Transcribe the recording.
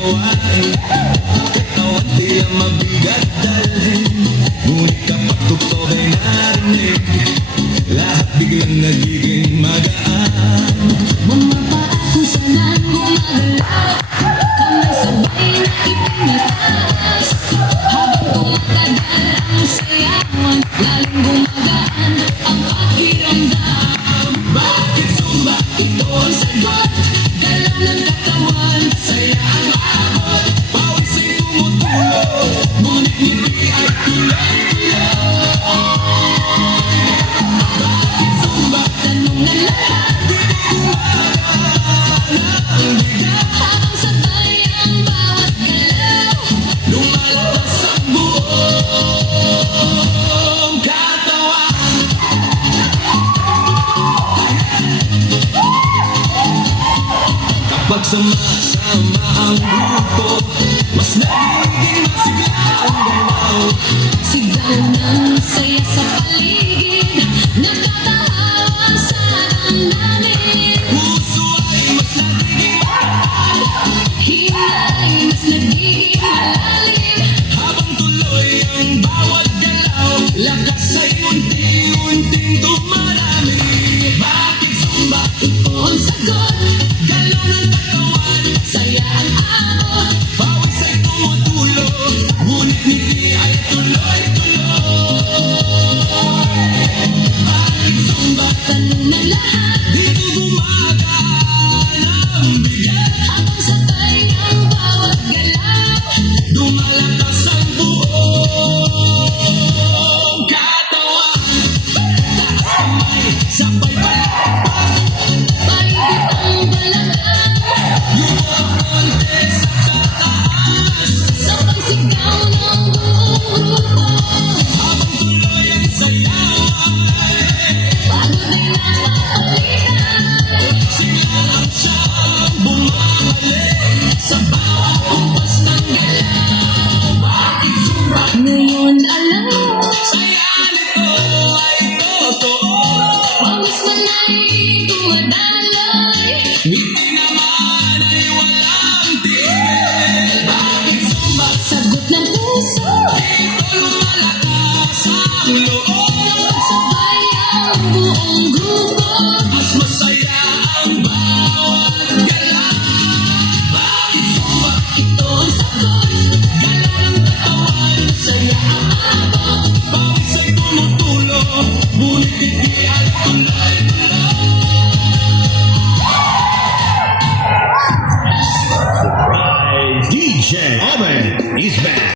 gawain. Katawan tila mabigat dalhin, ngunit kapag tugtog ay narinig, lahat biglang nagiging magaan. Mga paa kung saan gumagalaw, kamay sabay na ipinataas. Habang tumatagal ang sayawan, lalong gumagaan ang pakiramdam. Bakit Zumba? Ito ang sagot, galaw ng katawan, saya ang abot. Pawis ay tumutulo, ngunit ngiti ay tuloy-tuloy. Bakit Zumba? Tanong ng lahat, habang sabay ang bawat galaw. Lumalakas ang buong katawan. Kapag sama-sama ang grupo, mas nagiging masigla ang galaw. Sigaw ng saya sa paligid, nakatahawa sa damdamin. Puso ay mas nagiging Hinga ay mas nagiging malalim. habang tuloy ang bawat galaw, lakas ay unti-unting dumarami. Bakit Zumba? Ito ang sagot, Galaw ng katawan, saya ang abot. pawis ay tumutulo, ngunit ngiti ay tuloy-tuloy. Bakit Zumba? Tanong ng lahat, Dito gumagaan ang bigat, habang sabay ang bawat galaw. lumalakas ang buong katawan. Taas kamay, sabay palakpak, Paikot ang balakang, yuko ang konti sa tataas. sabay sigaw ng buong grupo. Habang tuloy ang sayaw ay Pagod ay napapalitan, sigla lang siyang bumabalik sa bawat kumpas ng galaw. Bakit Zumba? ngayon alam mo, Saya nito ay totoo. pawis man ay dumadaloy. Ngiti naman ay walang tigil. Bakit Zumba? Sagot ng puso, Dito lumalakas ang loob. kapag sabay ang buong grupo. Mas masaya ang bawat galaw. Bakit Zumba? Ito ang sagot, Galaw ng katawan, saya ang abot. pawis ay tumutulo, ngunit hindi ay tuloy-tuloy. DJ Omen is back.